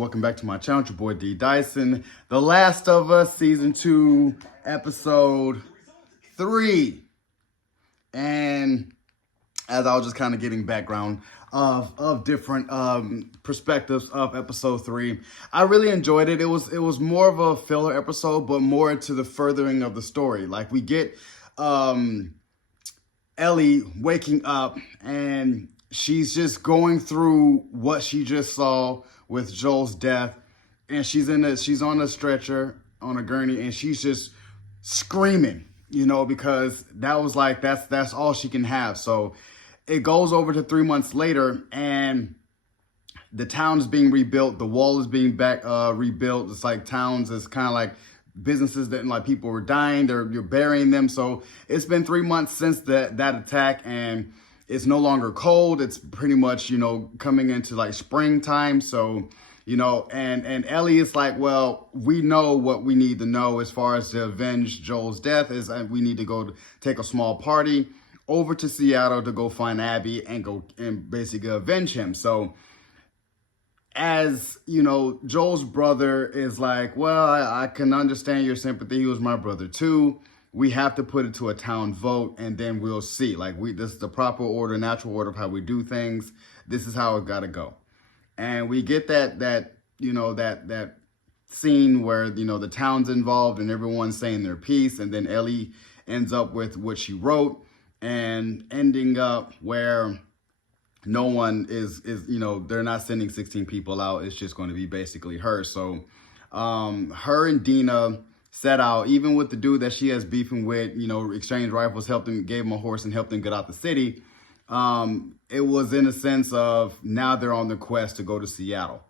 welcome back to my channel. It's your boy D Dyson. The Last of Us Season 2, Episode 3. And as I was just kind of getting background of different perspectives of Episode 3, I really enjoyed it. It was more of a filler episode, but more to the furthering of the story. Like, we get Ellie waking up and she's just going through what she just saw with Joel's death, and she's on a stretcher on a gurney, and she's just screaming, because that's all she can have. So it goes over to 3 months later, and the town is being rebuilt. The wall is being rebuilt. It's like towns is kind of like businesses that like people were dying. You're burying them. So it's been 3 months since that attack, and it's no longer cold. It's pretty much, coming into like springtime. So, and Ellie is like, well, we know what we need to know as far as to avenge Joel's death is we need to go take a small party over to Seattle to go find Abby and go and basically avenge him. So as, Joel's brother is like, well, I can understand your sympathy. He was my brother too. We have to put it to a town vote, and then we'll see. Like, this is the proper order, natural order of how we do things. This is how it got to go. And we get that scene where, the town's involved and everyone's saying their piece. And then Ellie ends up with what she wrote and ending up where no one is they're not sending 16 people out. It's just going to be basically her. So her and Dina set out, even with the dude that she has beefing with, exchanged rifles, gave him a horse and helped him get out the city. It was in a sense of now they're on the quest to go to Seattle.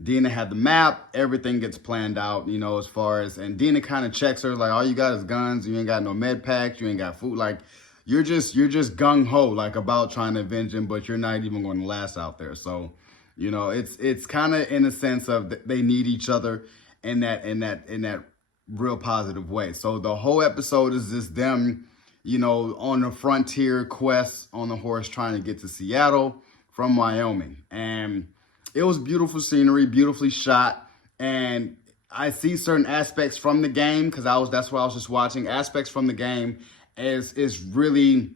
Dina had the map, everything gets planned out, as far as, and Dina kind of checks her, like, all you got is guns, you ain't got no med packs, you ain't got food, like, you're just gung-ho, like, about trying to avenge him, but you're not even going to last out there. So, it's kind of in a sense of they need each other in that real positive way. So the whole episode is just them, on the frontier quest on the horse trying to get to Seattle from Wyoming. And it was beautiful scenery, beautifully shot. And I see certain aspects from the game, because that's what I was just watching. Aspects from the game is really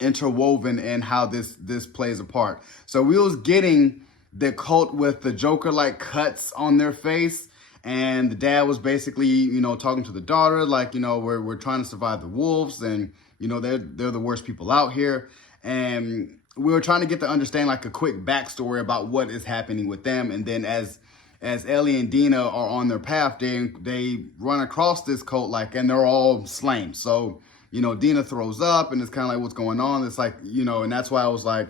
interwoven in how this plays a part. So we was getting the cult with the Joker-like cuts on their face. And the dad was basically, talking to the daughter, like, we're trying to survive the wolves, and, they're the worst people out here. And we were trying to get to understand like a quick backstory about what is happening with them. And then as Ellie and Dina are on their path, they run across this cult, and they're all slain. So, Dina throws up, and it's kind of like, what's going on? It's like, and that's why I was like,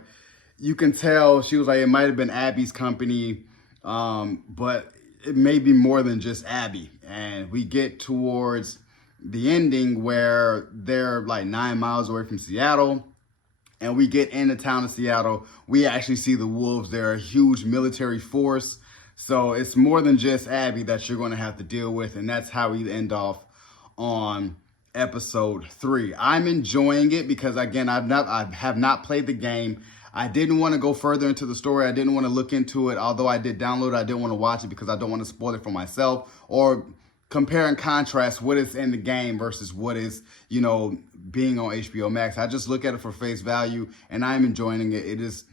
you can tell, she was like, it might have been Abby's company, but it may be more than just Abby. And we get towards the ending where they're like 9 miles away from Seattle, and we get in the town of Seattle. We actually see the wolves. They're a huge military force. So it's more than just Abby that you're going to have to deal with. And that's how we end off on episode 3. I'm enjoying it because, again, I have not played the game. I didn't want to go further into the story. I didn't want to look into it. Although I did download it, I didn't want to watch it because I don't want to spoil it for myself or compare and contrast what is in the game versus what is, being on HBO Max. I just look at it for face value, and I'm enjoying it. It is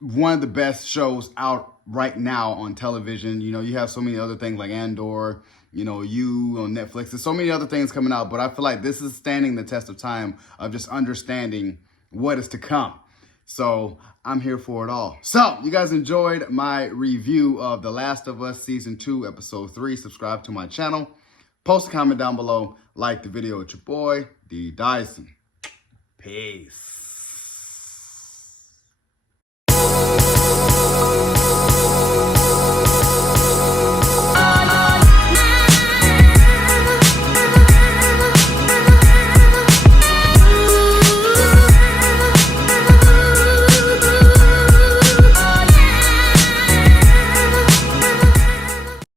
one of the best shows out right now on television. You have so many other things like Andor, you on Netflix. There's so many other things coming out, but I feel like this is standing the test of time of just understanding what is to come. So I'm here for it all. So you guys enjoyed my review of The Last of Us Season 2, Episode 3. Subscribe to my channel. Post a comment down below. Like the video with your boy, D Dyson. Peace.